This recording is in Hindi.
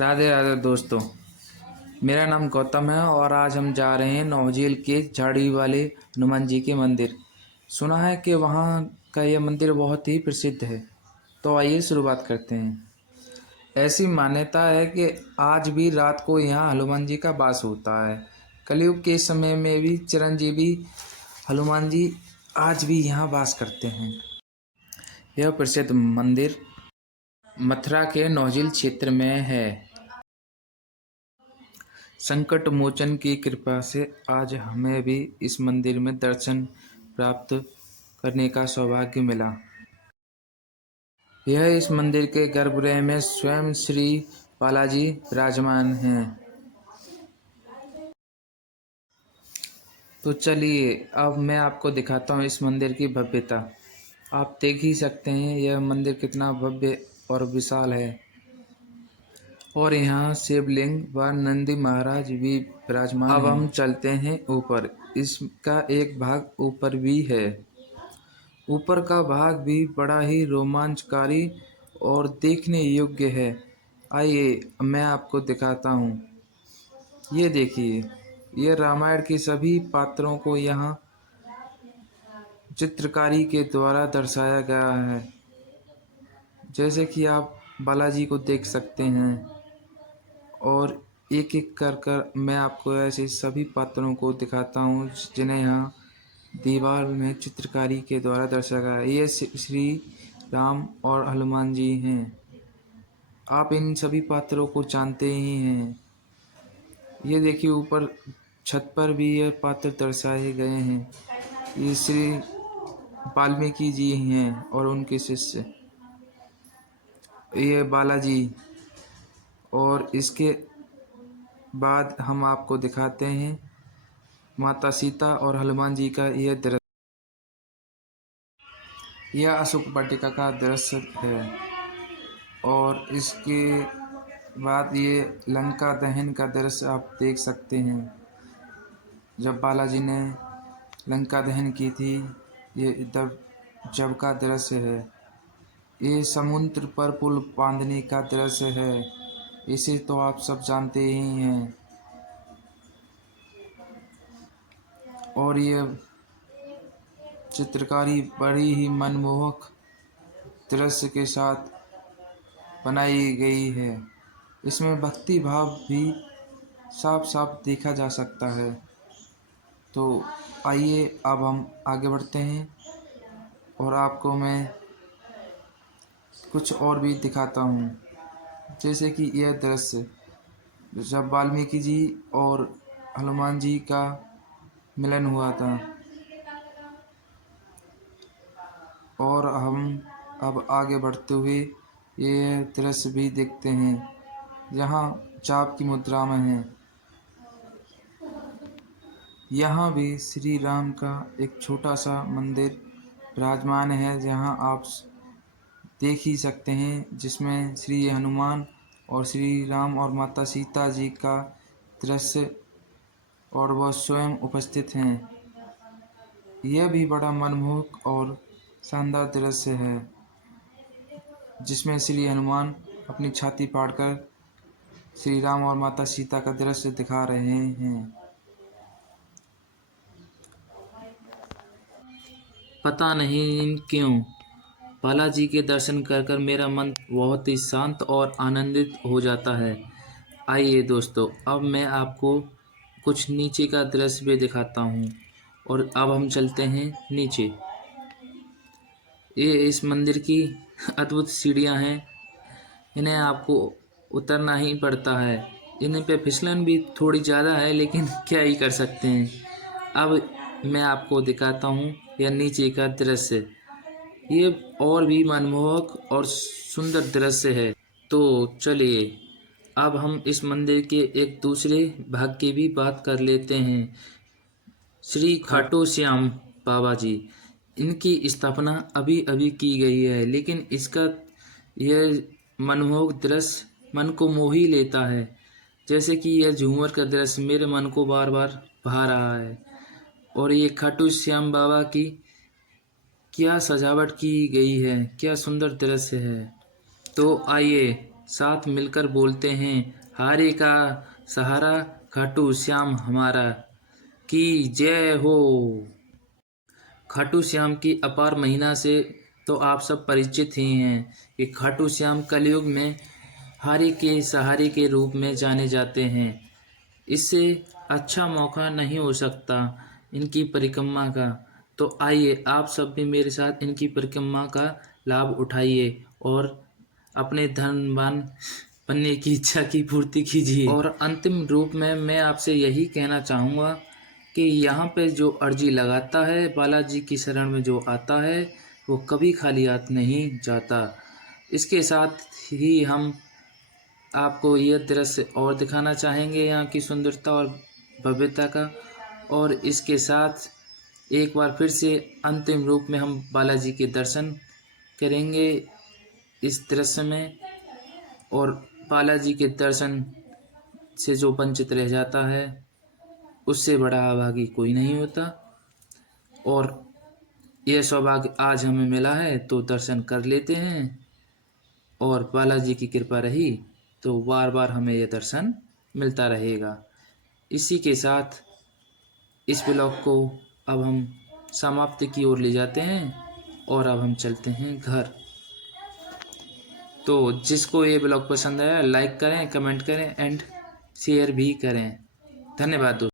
राधे राधे दोस्तों। मेरा नाम गौतम है और आज हम जा रहे हैं नौझील के झाड़ी वाले हनुमान जी के मंदिर। सुना है कि वहाँ का यह मंदिर बहुत ही प्रसिद्ध है। तो आइए शुरुआत करते हैं। ऐसी मान्यता है कि आज भी रात को यहाँ हनुमान जी का वास होता है। कलयुग के समय में भी चिरंजीवी हनुमान जी आज भी यहाँ वास करते हैं। यह प्रसिद्ध मंदिर मथुरा के नौझील क्षेत्र में है। संकट मोचन की कृपा से आज हमें भी इस मंदिर में दर्शन प्राप्त करने का सौभाग्य मिला। यह इस मंदिर के गर्भगृह में स्वयं श्री बालाजी विराजमान हैं। तो चलिए अब मैं आपको दिखाता हूँ इस मंदिर की भव्यता। आप देख ही सकते हैं यह मंदिर कितना भव्य और विशाल है। और यहाँ शिवलिंग व नंदी महाराज भी विराजमान हैं। अब हम चलते हैं ऊपर। इसका एक भाग ऊपर भी है। ऊपर का भाग भी बड़ा ही रोमांचकारी और देखने योग्य है। आइए मैं आपको दिखाता हूँ। ये देखिए, ये रामायण के सभी पात्रों को यहाँ चित्रकारी के द्वारा दर्शाया गया है। जैसे कि आप बालाजी को देख सकते हैं और एक एक कर मैं आपको ऐसे सभी पात्रों को दिखाता हूँ जिन्हें यहाँ दीवार में चित्रकारी के द्वारा दर्शाया गया है। ये श्री राम और हनुमान जी हैं। आप इन सभी पात्रों को जानते ही हैं। ये देखिए ऊपर छत पर भी ये पात्र दर्शाए गए हैं। ये श्री वाल्मीकि जी हैं और उनके शिष्य, ये बालाजी। और इसके बाद हम आपको दिखाते हैं माता सीता और हनुमान जी का यह दृश्य। यह अशोक वाटिका का दृश्य है। और इसके बाद ये लंका दहन का दृश्य आप देख सकते हैं। जब बालाजी ने लंका दहन की थी, ये जब का दृश्य है। ये समुद्र पर पुल बांधने का दृश्य है। इसे तो आप सब जानते ही हैं। और ये चित्रकारी बड़ी ही मनमोहक दृश्य के साथ बनाई गई है। इसमें भक्ति भाव भी साफ साफ देखा जा सकता है। तो आइए अब हम आगे बढ़ते हैं और आपको मैं कुछ और भी दिखाता हूँ। जैसे कि यह दृश्य जब वाल्मीकि जी और हनुमान जी का मिलन हुआ था। और हम अब आगे बढ़ते हुए ये दृश्य भी देखते हैं जहाँ चाप की मुद्रा में है। यहाँ भी श्री राम का एक छोटा सा मंदिर विराजमान है, जहाँ आप देख ही सकते हैं, जिसमें श्री हनुमान और श्री राम और माता सीता जी का दृश्य और वह स्वयं उपस्थित हैं। यह भी बड़ा मनमोहक और शानदार दृश्य है, जिसमें श्री हनुमान अपनी छाती फाड़कर श्री राम और माता सीता का दृश्य दिखा रहे हैं। पता नहीं क्यों बालाजी के दर्शन कर मेरा मन बहुत ही शांत और आनंदित हो जाता है। आइए दोस्तों, अब मैं आपको कुछ नीचे का दृश्य भी दिखाता हूँ। और अब हम चलते हैं नीचे। ये इस मंदिर की अद्भुत सीढ़ियाँ हैं। इन्हें आपको उतरना ही पड़ता है। इन्हें पे फिसलन भी थोड़ी ज़्यादा है, लेकिन क्या ही कर सकते हैं। अब मैं आपको दिखाता हूँ यह नीचे का दृश्य। ये और भी मनमोहक और सुंदर दृश्य है। तो चलिए अब हम इस मंदिर के एक दूसरे भाग की भी बात कर लेते हैं। श्री खाटू श्याम बाबा जी, इनकी स्थापना अभी अभी की गई है, लेकिन इसका यह मनमोहक दृश्य मन को मोह ही लेता है। जैसे कि यह झूमर का दृश्य मेरे मन को बार बार भा रहा है। और ये खाटू श्याम बाबा की क्या सजावट की गई है, क्या सुंदर दृश्य है। तो आइए साथ मिलकर बोलते हैं, हारे का सहारा खाटू श्याम हमारा, की जय हो। खाटू श्याम की अपार महिमा से तो आप सब परिचित ही हैं कि खाटू श्याम कलयुग में हारे के सहारे के रूप में जाने जाते हैं। इससे अच्छा मौका नहीं हो सकता इनकी परिक्रमा का। तो आइए आप सब भी मेरे साथ इनकी परिक्रमा का लाभ उठाइए और अपने धनवान बनने की इच्छा की पूर्ति कीजिए। और अंतिम रूप में मैं आपसे यही कहना चाहूँगा कि यहाँ पे जो अर्जी लगाता है, बालाजी की शरण में जो आता है, वो कभी खाली हाथ नहीं जाता। इसके साथ ही हम आपको यह दृश्य और दिखाना चाहेंगे यहाँ की सुंदरता और भव्यता का। और इसके साथ एक बार फिर से अंतिम रूप में हम बालाजी के दर्शन करेंगे इस दृश्य में। और बालाजी के दर्शन से जो वंचित रह जाता है, उससे बड़ा अभागी कोई नहीं होता। और यह सौभाग्य आज हमें मिला है तो दर्शन कर लेते हैं, और बालाजी की कृपा रही तो बार बार हमें यह दर्शन मिलता रहेगा। इसी के साथ इस ब्लॉग को अब हम समाप्ति की ओर ले जाते हैं और अब हम चलते हैं घर। तो जिसको ये ब्लॉग पसंद आया लाइक करें, कमेंट करें एंड शेयर भी करें। धन्यवाद दोस्तों।